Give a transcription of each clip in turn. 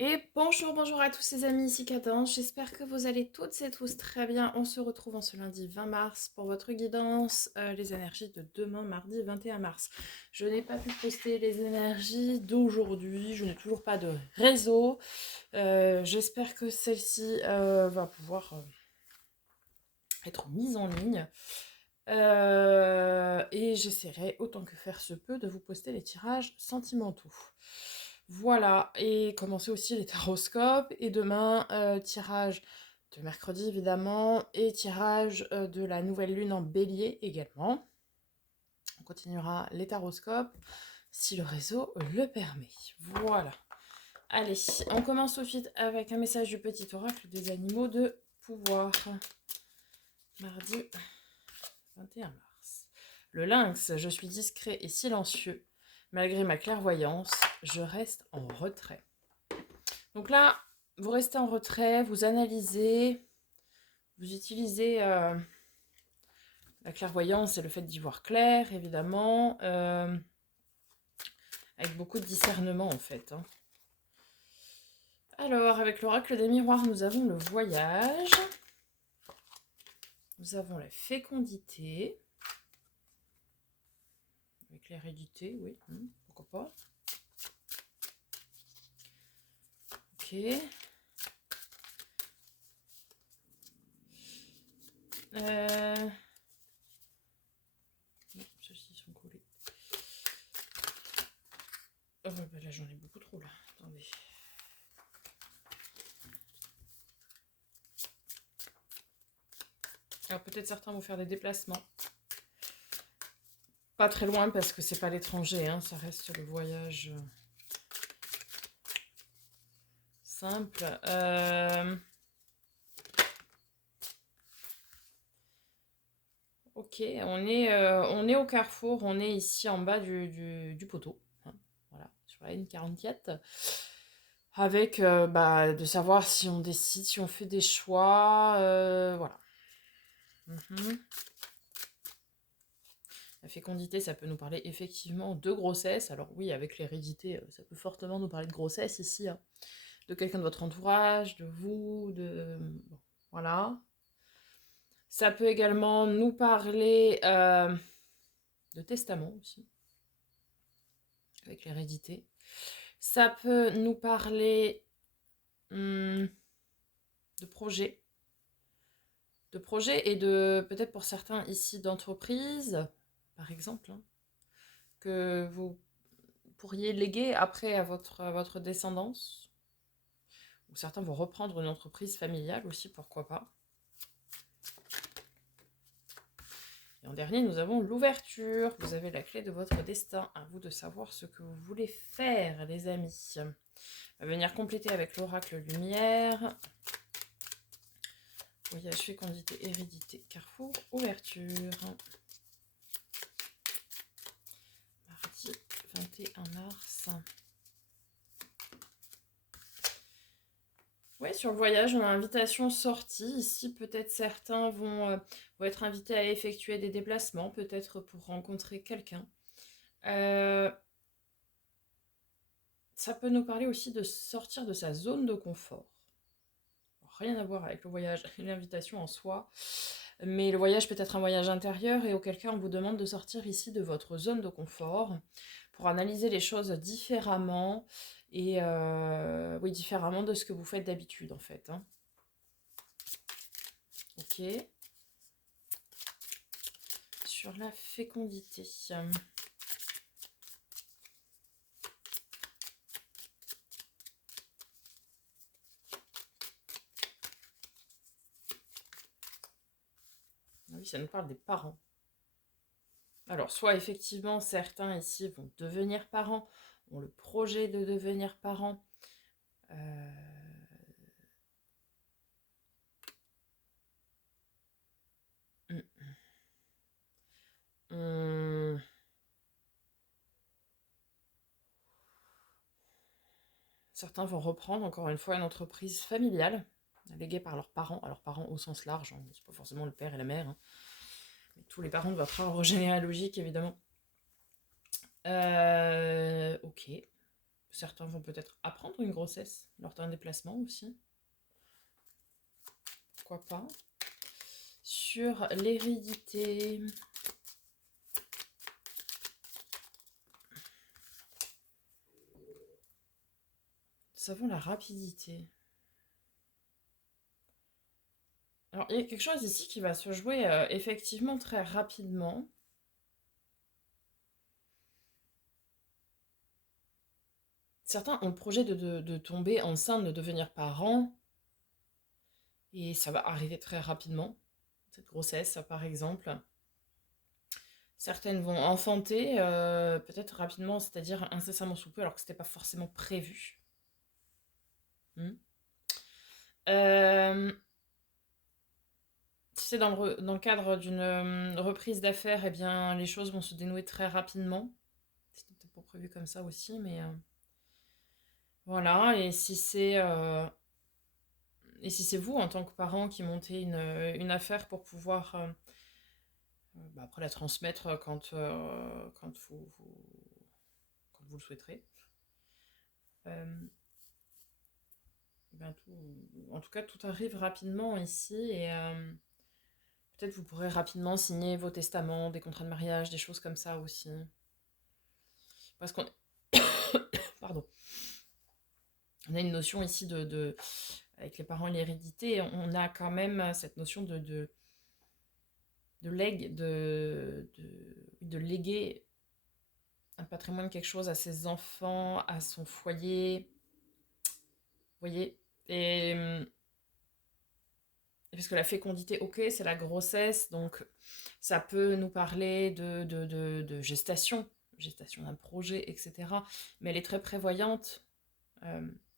Et bonjour à tous ces amis, ici Cadence, j'espère que vous allez toutes et tous très bien. On se retrouve en ce lundi 20 mars pour votre guidance, les énergies de demain, mardi 21 mars. Je n'ai pas pu poster les énergies d'aujourd'hui, je n'ai toujours pas de réseau. J'espère que celle-ci va pouvoir être mise en ligne. Et j'essaierai autant que faire se peut de vous poster les tirages sentimentaux. Voilà, et commencer aussi les taroscopes. Et demain, tirage de mercredi évidemment, et tirage de la nouvelle lune en bélier également. On continuera les taroscopes si le réseau le permet. Voilà. Allez, on commence tout de suite avec un message du petit oracle des animaux de pouvoir. Mardi 21 mars. Le lynx, je suis discret et silencieux. Malgré ma clairvoyance, je reste en retrait. Donc là, vous restez en retrait, vous analysez, vous utilisez la clairvoyance et le fait d'y voir clair, évidemment, avec beaucoup de discernement en fait. Alors, avec l'oracle des miroirs, nous avons le voyage, nous avons la fécondité, avec l'hérédité, oui, pourquoi pas. Ok. Non, ceux-ci sont collés. Oh, bah là, j'en ai beaucoup trop, là. Attendez. Alors, peut-être certains vont faire des déplacements. Pas très loin, parce que c'est pas l'étranger, hein, ça reste le voyage simple. Ok, on est au carrefour, on est ici en bas du poteau, hein, voilà, sur la N44, avec de savoir si on décide, si on fait des choix, voilà. La fécondité, ça peut nous parler effectivement de grossesse. Alors oui, avec l'hérédité, ça peut fortement nous parler de grossesse ici, hein. De quelqu'un de votre entourage, de vous, bon, voilà. Ça peut également nous parler de testament aussi, avec l'hérédité. Ça peut nous parler de projets. De projets et de, peut-être pour certains ici, d'entreprises, par exemple, hein, que vous pourriez léguer après à votre descendance. Ou certains vont reprendre une entreprise familiale aussi, pourquoi pas. Et en dernier, nous avons l'ouverture. Vous avez la clé de votre destin. À vous de savoir ce que vous voulez faire, les amis. On va venir compléter avec l'oracle lumière. Voyage, fécondité, hérédité, carrefour, ouverture. Mardi 21 mars. Ouais, sur le voyage, on a invitation sortie. Ici, peut-être certains vont être invités à effectuer des déplacements, peut-être pour rencontrer quelqu'un. Ça peut nous parler aussi de sortir de sa zone de confort. Rien à voir avec le voyage et l'invitation en soi. Mais le voyage peut être un voyage intérieur et auquel cas on vous demande de sortir ici de votre zone de confort pour analyser les choses différemment et oui, différemment de ce que vous faites d'habitude en fait. Hein. Ok. Sur la fécondité. Oui, ça nous parle des parents. Alors, soit effectivement, certains ici vont devenir parents, ont le projet de devenir parents. Hum, Certains vont reprendre encore une fois une entreprise familiale, léguée par leurs parents au sens large, hein, c'est pas forcément le père et la mère, hein, mais tous les parents de votre arbre généalogique évidemment. Ok, Certains vont peut-être apprendre une grossesse lors d'un déplacement aussi. Pourquoi pas. Sur l'hérédité. Nous avons la rapidité. Alors, il y a quelque chose ici qui va se jouer effectivement très rapidement. Certains ont le projet de tomber enceinte, de devenir parents. Et ça va arriver très rapidement, cette grossesse par exemple. Certaines vont enfanter peut-être rapidement, c'est-à-dire incessamment sous peu, alors que ce n'était pas forcément prévu. Si c'est dans le cadre d'une reprise d'affaires, eh bien, les choses vont se dénouer très rapidement. C'était peut-être pas prévu comme ça aussi, mais voilà. Et si c'est vous, en tant que parent, qui montez une affaire pour pouvoir après la transmettre quand vous le souhaiterez, en tout cas, tout arrive rapidement ici et peut-être vous pourrez rapidement signer vos testaments, des contrats de mariage, des choses comme ça aussi. Parce qu'on pardon. On a une notion ici avec les parents et l'hérédité, on a quand même cette notion de léguer un patrimoine, quelque chose à ses enfants, à son foyer. Vous voyez? Et parce que la fécondité, ok, c'est la grossesse, donc ça peut nous parler de gestation d'un projet, etc. Mais elle est très prévoyante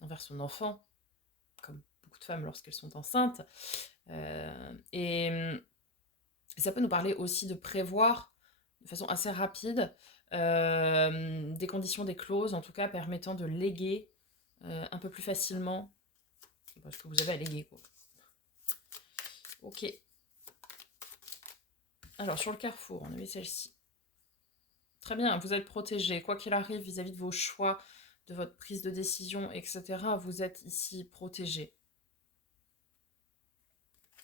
envers son enfant, comme beaucoup de femmes lorsqu'elles sont enceintes. Et ça peut nous parler aussi de prévoir de façon assez rapide des conditions, des clauses, en tout cas permettant de léguer un peu plus facilement ce que vous avez à léguer, quoi. Ok. Alors, sur le carrefour, on avait celle-ci. Très bien, vous êtes protégé. Quoi qu'il arrive vis-à-vis de vos choix, de votre prise de décision, etc., vous êtes ici protégé.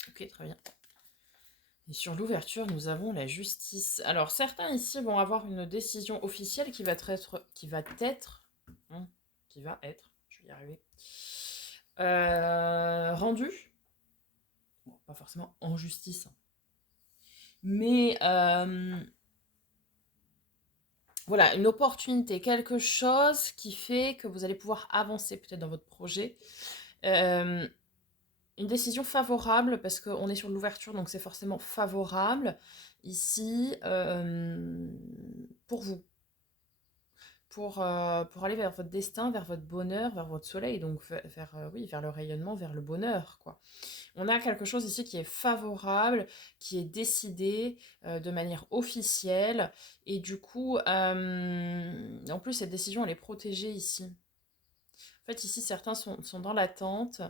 Ok, très bien. Et sur l'ouverture, nous avons la justice. Alors, certains ici vont avoir une décision officielle qui va être, je vais y arriver, rendue. Bon, pas forcément en justice, mais voilà, une opportunité, quelque chose qui fait que vous allez pouvoir avancer peut-être dans votre projet. Une décision favorable, parce qu'on est sur l'ouverture, donc c'est forcément favorable ici pour vous. Pour aller vers votre destin, vers votre bonheur, vers votre soleil, donc vers le rayonnement, vers le bonheur, quoi. On a quelque chose ici qui est favorable, qui est décidé de manière officielle, et du coup, en plus, cette décision, elle est protégée ici. En fait, ici, certains sont dans l'attente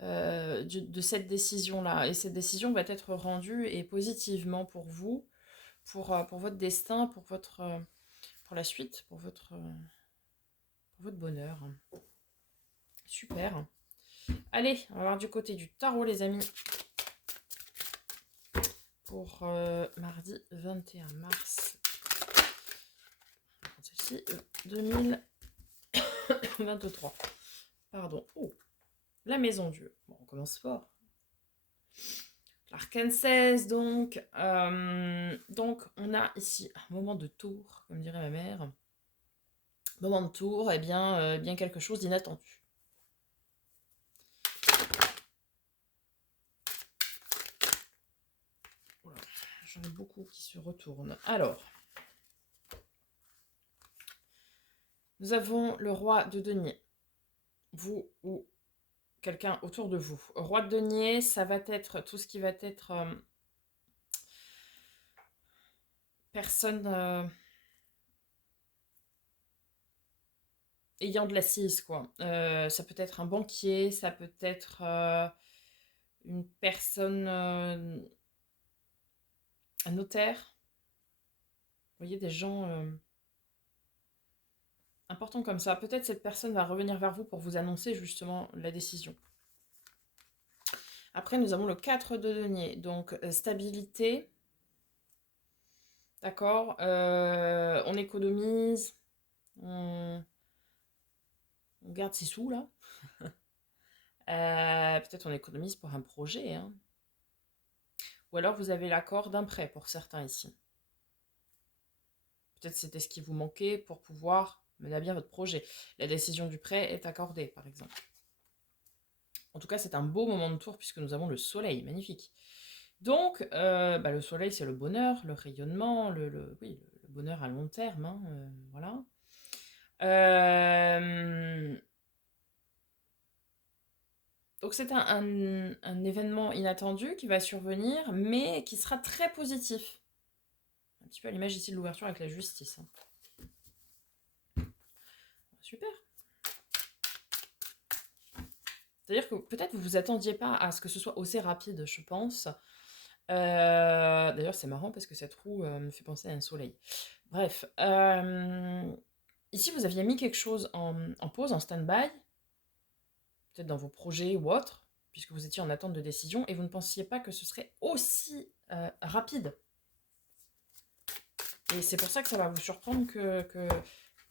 de cette décision-là, et cette décision va être rendue et positivement pour vous, pour votre destin, pour la suite, pour votre bonheur. Super. Allez, on va voir du côté du tarot, les amis. Pour mardi 21 mars. Celle-ci, 2023. Pardon. Oh, la maison Dieu. Bon, on commence fort. L'arcane 16, donc. Donc, on a ici un moment de tour, comme dirait ma mère. Moment de tour, eh bien, bien quelque chose d'inattendu. Voilà, j'en ai beaucoup qui se retournent. Alors, nous avons le roi de denier. Vous ou quelqu'un autour de vous. Roi de denier, ça va être tout ce qui va être personne ayant de l'assise, quoi. Ça peut être un banquier, ça peut être une personne, un notaire. Vous voyez, des gens Important comme ça. Peut-être cette personne va revenir vers vous pour vous annoncer justement la décision. Après, nous avons le 4 de denier. Donc, stabilité. D'accord. On économise. On garde ses sous, là. Peut-être on économise pour un projet. Hein. Ou alors, vous avez l'accord d'un prêt pour certains ici. Peut-être c'était ce qui vous manquait pour pouvoir mener à bien votre projet. La décision du prêt est accordée, par exemple. En tout cas, c'est un beau moment de tour puisque nous avons le soleil, magnifique. Donc, le soleil, c'est le bonheur, le rayonnement, oui, le bonheur à long terme, hein, voilà. Donc, c'est un événement inattendu qui va survenir, mais qui sera très positif. Un petit peu à l'image ici de l'ouverture avec la justice. Hein. Super. C'est-à-dire que peut-être vous vous attendiez pas à ce que ce soit aussi rapide, je pense. D'ailleurs, c'est marrant parce que cette roue me fait penser à un soleil. Bref, ici vous aviez mis quelque chose en pause, en stand-by, peut-être dans vos projets ou autres, puisque vous étiez en attente de décision et vous ne pensiez pas que ce serait aussi rapide. Et c'est pour ça que ça va vous surprendre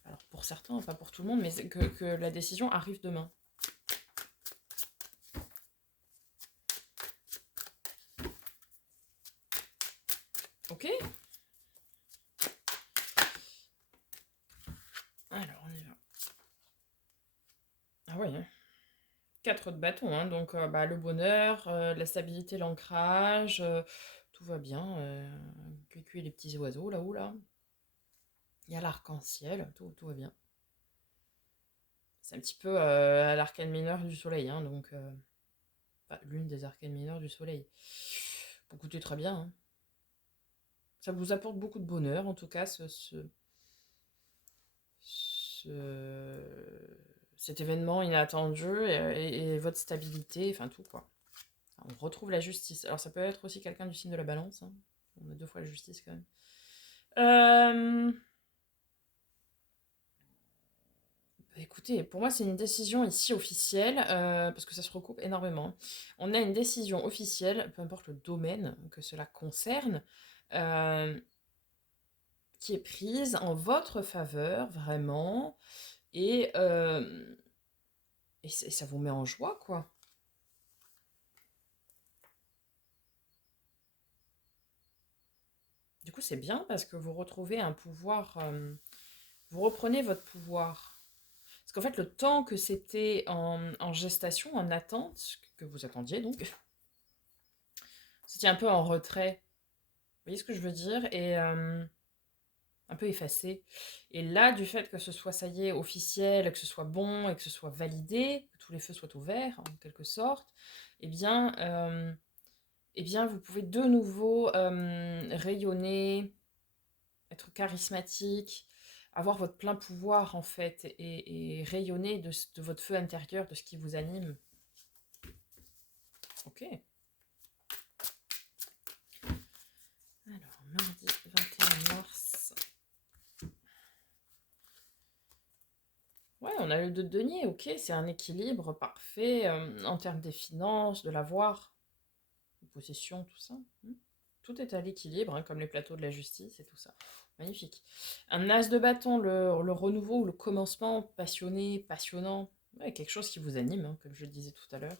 alors pour certains, pas pour tout le monde, mais que la décision arrive demain. Ok. Alors, on y va. Ah ouais, hein. 4 de bâton, hein, donc le bonheur, la stabilité, l'ancrage, tout va bien. Cuit les petits oiseaux là-haut, là. Il y a l'arc-en-ciel, tout va bien. C'est un petit peu à l'arcane mineur du soleil, hein, donc l'une des arcanes mineures du soleil. Vous écoutez très bien. Hein. Ça vous apporte beaucoup de bonheur, en tout cas, cet événement inattendu et votre stabilité, enfin tout quoi. On retrouve la justice. Alors ça peut être aussi quelqu'un du signe de la balance. Hein. On a 2 fois la justice quand même. Écoutez, pour moi c'est une décision ici officielle, parce que ça se recoupe énormément. On a une décision officielle, peu importe le domaine que cela concerne, euh, qui est prise en votre faveur, vraiment, et, euh, et ça vous met en joie, quoi. Du coup, c'est bien parce que vous retrouvez un pouvoir, vous reprenez votre pouvoir. Parce qu'en fait, le temps que c'était en gestation, en attente, que vous attendiez donc, c'était un peu en retrait. Vous voyez ce que je veux dire? Et un peu effacé. Et là, du fait que ce soit, ça y est, officiel, que ce soit bon et que ce soit validé, que tous les feux soient ouverts, en quelque sorte, eh bien, vous pouvez de nouveau rayonner, être charismatique, avoir votre plein pouvoir, en fait, et rayonner de votre feu intérieur, de ce qui vous anime. Ok. Alors, mardi 21 mars. Ouais, on a le 2 de denier, ok, c'est un équilibre parfait en termes des finances, de l'avoir, de possession, tout ça. Tout est à l'équilibre, hein, comme les plateaux de la justice et tout ça. Magnifique. Un as de bâton, le renouveau, le commencement passionné, passionnant, ouais, quelque chose qui vous anime, hein, comme je le disais tout à l'heure.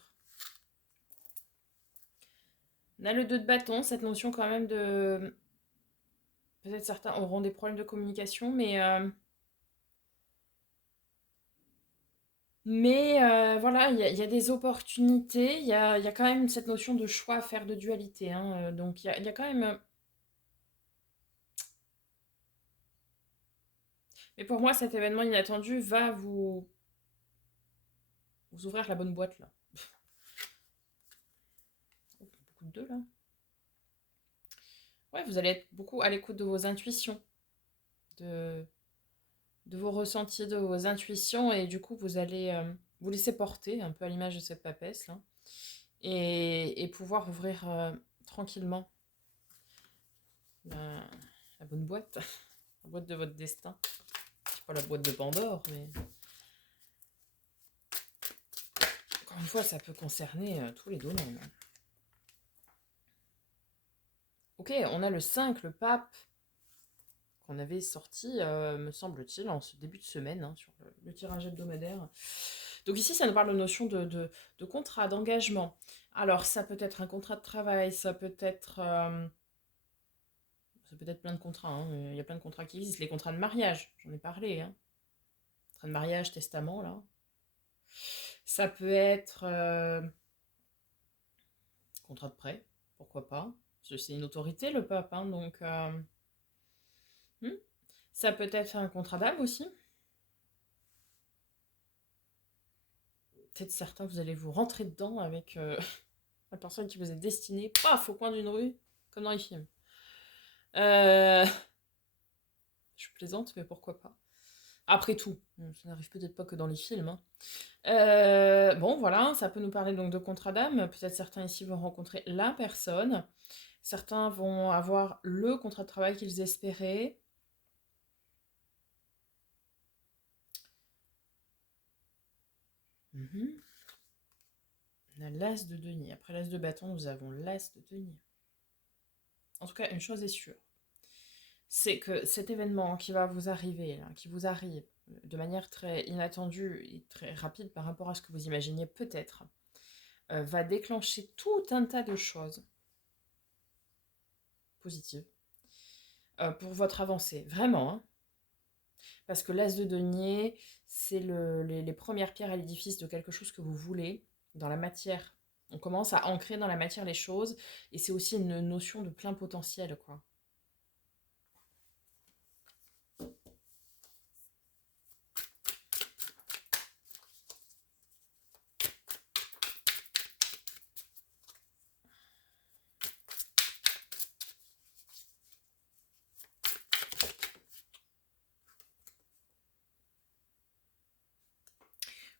On a le 2 de bâton, cette notion quand même de... Peut-être certains auront des problèmes de communication, mais voilà, il y a des opportunités, il y a quand même cette notion de choix à faire de dualité. Hein, donc il y a quand même... Mais pour moi, cet événement inattendu va vous ouvrir la bonne boîte, là. Oh, beaucoup de deux, là. Ouais, vous allez être beaucoup à l'écoute de vos intuitions, de, de vos ressentis, de vos intuitions, et du coup, vous allez vous laisser porter, un peu à l'image de cette papesse, là, et pouvoir ouvrir tranquillement la bonne boîte, la boîte de votre destin. pas la boîte de Pandore, mais encore une fois, ça peut concerner tous les domaines. Ok, on a le 5, le pape, qu'on avait sorti, me semble-t-il, en ce début de semaine, hein, sur le tirage hebdomadaire. Donc ici, ça nous parle de notion de contrat, d'engagement. Alors, ça peut être un contrat de travail, ça peut être plein de contrats, hein. Il y a plein de contrats qui existent. Les contrats de mariage, j'en ai parlé, hein. Contrat de mariage, testament, là. Ça peut être contrat de prêt, pourquoi pas. C'est une autorité, le pape, hein, donc... hmm. Ça peut être un contrat d'âme aussi. Peut-être certains, vous allez vous rentrer dedans avec la personne qui vous est destinée, paf, au coin d'une rue, comme dans les films. Je plaisante, mais pourquoi pas. Après tout, ça n'arrive peut-être pas que dans les films, hein. Bon, voilà, ça peut nous parler donc de contrat d'âme. Peut-être certains ici vont rencontrer la personne. Certains vont avoir le contrat de travail qu'ils espéraient. Mhm. On a l'as de denier. Après l'as de bâton, nous avons l'as de denier. En tout cas, une chose est sûre, c'est que cet événement qui va vous arriver, là, qui vous arrive de manière très inattendue et très rapide par rapport à ce que vous imaginiez peut-être, va déclencher tout un tas de choses positives pour votre avancée. Vraiment, hein. Parce que l'as de denier, c'est les premières pierres à l'édifice de quelque chose que vous voulez dans la matière. On commence à ancrer dans la matière les choses et c'est aussi une notion de plein potentiel, quoi.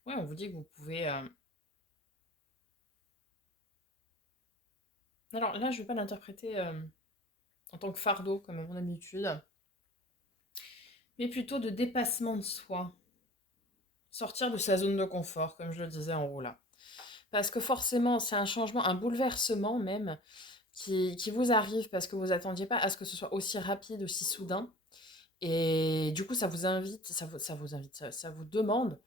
Ouais, on vous dit que vous pouvez... Alors là, je ne vais pas l'interpréter en tant que fardeau, comme à mon habitude, mais plutôt de dépassement de soi. Sortir de sa zone de confort, comme je le disais en haut là. Parce que forcément, c'est un changement, un bouleversement même, qui vous arrive parce que vous attendiez pas à ce que ce soit aussi rapide, aussi soudain. Et du coup, ça vous invite, ça vous demande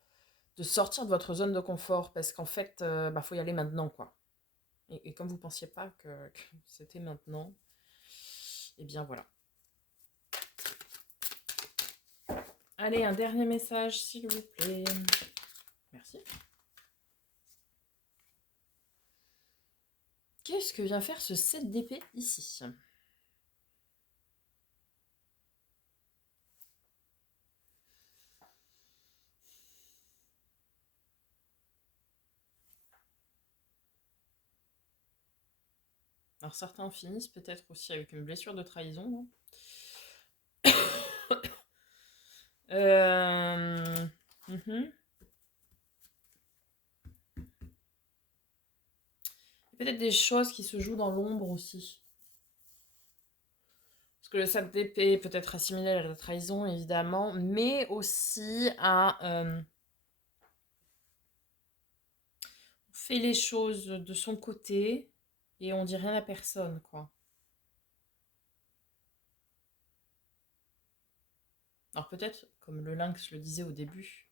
de sortir de votre zone de confort parce qu'en fait, faut y aller maintenant, quoi. Et comme vous pensiez pas que c'était maintenant, eh bien voilà. Allez, un dernier message, s'il vous plaît. Merci. Qu'est-ce que vient faire ce 7 d'épée ici ? Alors certains finissent peut-être aussi avec une blessure de trahison, non ? Mhm. Peut-être des choses qui se jouent dans l'ombre aussi. Parce que le 7 d'épée peut être assimilé à la trahison, évidemment, mais aussi à... on fait les choses de son côté et on dit rien à personne, quoi. Alors peut-être, comme le lynx le disait au début,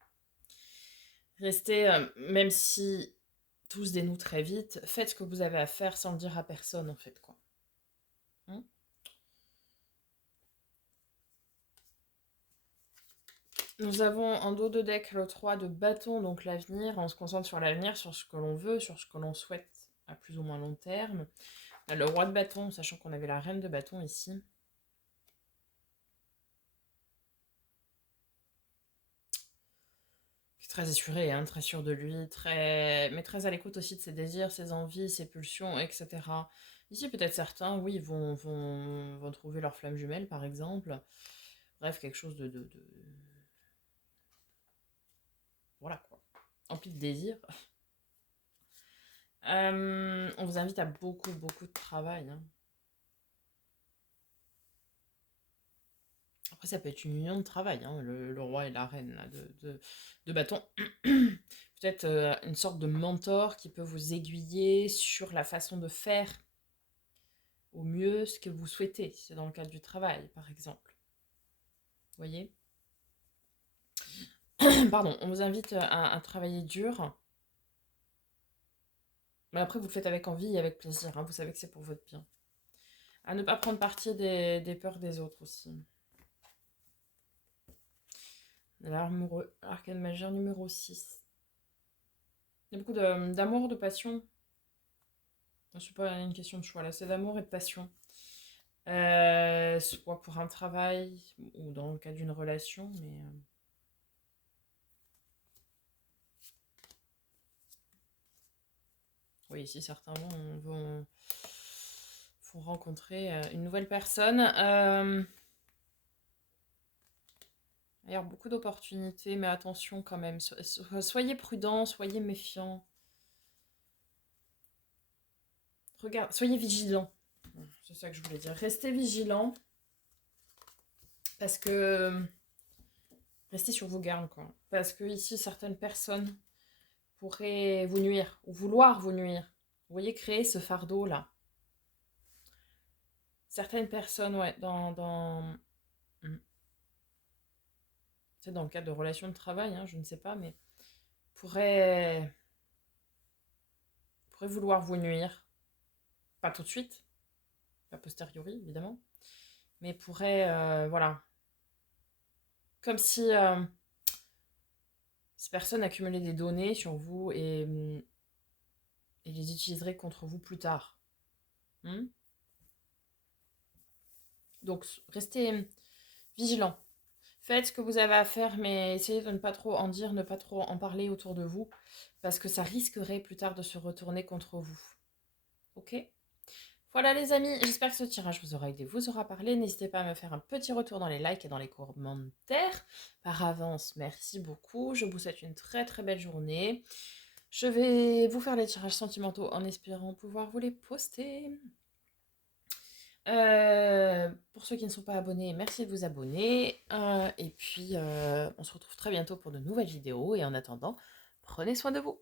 restez, même si tout se dénoue très vite, faites ce que vous avez à faire sans le dire à personne, en fait, quoi. Hmm. Nous avons en dos de deck le 3 de bâton, donc l'avenir. On se concentre sur l'avenir, sur ce que l'on veut, sur ce que l'on souhaite à plus ou moins long terme. On a le roi de bâton, sachant qu'on avait la reine de bâton ici. Très assuré, hein, très sûr de lui, mais très à l'écoute aussi de ses désirs, ses envies, ses pulsions, etc. Ici, peut-être certains, oui, vont trouver leur flamme jumelle, par exemple. Bref, quelque chose voilà, quoi. Empli de désir. On vous invite à beaucoup de travail, hein. Après, ça peut être une union de travail, hein, le roi et la reine là, de bâton. Peut-être une sorte de mentor qui peut vous aiguiller sur la façon de faire au mieux ce que vous souhaitez. C'est dans le cadre du travail, par exemple. Vous voyez? Pardon, on vous invite à travailler dur. Mais après, vous le faites avec envie et avec plaisir, hein. Vous savez que c'est pour votre bien. À ne pas prendre parti des peurs des autres aussi. L'amoureux, arcane majeur numéro 6. Il y a beaucoup d'amour, de passion. Ce n'est pas une question de choix, là, c'est d'amour et de passion. Soit pour un travail ou dans le cas d'une relation, mais... oui, ici certains vont rencontrer une nouvelle personne. Il y a beaucoup d'opportunités, mais attention quand même. Soyez prudents, soyez méfiants. Regarde, soyez vigilants. C'est ça que je voulais dire. Restez vigilants. Parce que... Restez sur vos gardes, quoi. Parce que ici, certaines personnes pourraient vous nuire, ou vouloir vous nuire. Vous voyez, créer ce fardeau-là. Certaines personnes, ouais, c'est dans le cadre de relations de travail, hein, je ne sais pas, mais pourraient vouloir vous nuire. Pas tout de suite, a posteriori, évidemment. Mais pourraient, voilà. Comme si ces personnes accumulaient des données sur vous et les utiliseraient contre vous plus tard. Donc, restez vigilants. Faites ce que vous avez à faire, mais essayez de ne pas trop en dire, ne pas trop en parler autour de vous, parce que ça risquerait plus tard de se retourner contre vous. Ok? Voilà les amis, j'espère que ce tirage vous aura aidé, vous aura parlé. N'hésitez pas à me faire un petit retour dans les likes et dans les commentaires. Par avance, merci beaucoup. Je vous souhaite une très très belle journée. Je vais vous faire les tirages sentimentaux en espérant pouvoir vous les poster. Pour ceux qui ne sont pas abonnés, merci de vous abonner. Et puis, on se retrouve très bientôt pour de nouvelles vidéos. Et en attendant, prenez soin de vous.